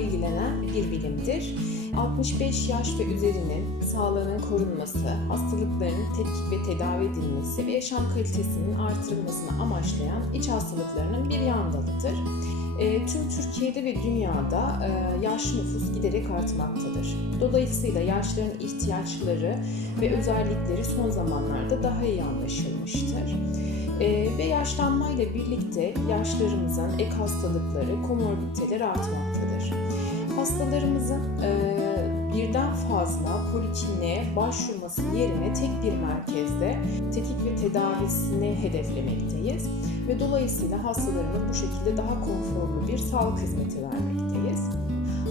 ilgilenen bir bilimdir. 65 yaş ve üzerinin sağlığının korunması, hastalıkların tetkik ve tedavi edilmesi ve yaşam kalitesinin artırılmasını amaçlayan iç hastalıklarının bir yan dalıdır. E, tüm Türkiye'de ve dünyada e, yaşlı nüfus giderek artmaktadır. Dolayısıyla yaşlıların ihtiyaçları ve özellikleri son zamanlarda daha iyi anlaşılmıştır. E, ve yaşlanmayla birlikte yaşlarımızın ek hastalıkları, komorbiditeler artmaktadır. Hastalarımızın e, birden fazla polikliniğe başvurması yerine tek bir merkezde tetkik ve tedavisini hedeflemekteyiz ve dolayısıyla hastalarına bu şekilde daha konforlu bir sağlık hizmeti vermekteyiz.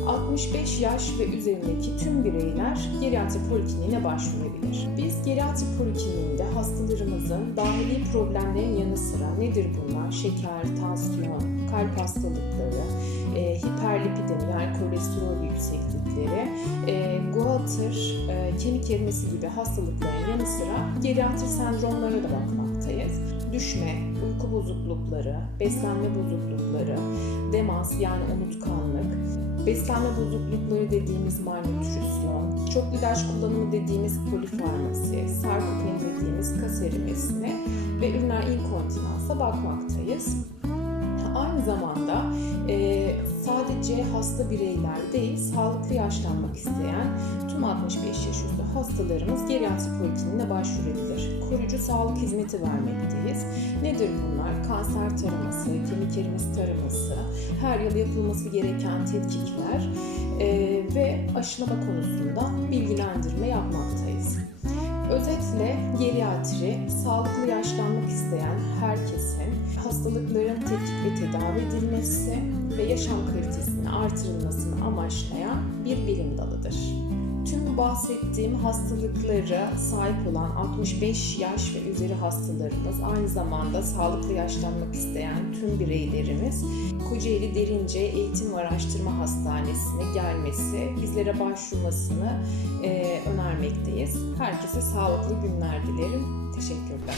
65 yaş ve üzerindeki tüm bireyler geriatri polikliniğine başvurabilir. Biz geriatri polikliniğinde hastalarımızın dahili problemlerin yanı sıra nedir bunlar? Şeker, tansiyon, kalp hastalıkları, e, hiperlipidemi yani kolesterol yükseklikleri, e, guatr, e, kemik erimesi gibi hastalıkların yanı sıra geriatri sendromlara da bakmaktayız. Düşme, uyku bozuklukları, beslenme bozuklukları, demans yani unutkanlık, beslenme bozuklukları dediğimiz malnutrisyon, çok ilaç kullanımı dediğimiz polifarmasi, sarkopeni dediğimiz kas erimesine ve üriner inkontinansa bakmaktayız. Aynı zamanda sadece hasta bireyler değil, sağlıklı yaşlanmak isteyen tüm 65 yaş üstü hastalarımız geriatri polikliniğine başvurabilir. Koruyucu sağlık hizmeti vermekteyiz. Nedir bunlar? Kanser taraması, kemik erimesi taraması, her yıl yapılması gereken tetkikler e, ve aşılama konusunda bilgilendirme yapmaktayız. Özetle geriatri, sağlıklı yaşlanmak isteyen herkesin hastalıkların tetkik ve tedavi edilmesi ve yaşam kalitesinin artırılmasını amaçlayan bir bilim dalıdır. Bahsettiğim hastalıklara sahip olan 65 yaş ve üzeri hastalarımız, aynı zamanda sağlıklı yaşlanmak isteyen tüm bireylerimiz Kocaeli Derince Eğitim ve Araştırma Hastanesi'ne gelmesi, bizlere başvurmasını e, önermekteyiz. Herkese sağlıklı günler dilerim. Teşekkürler.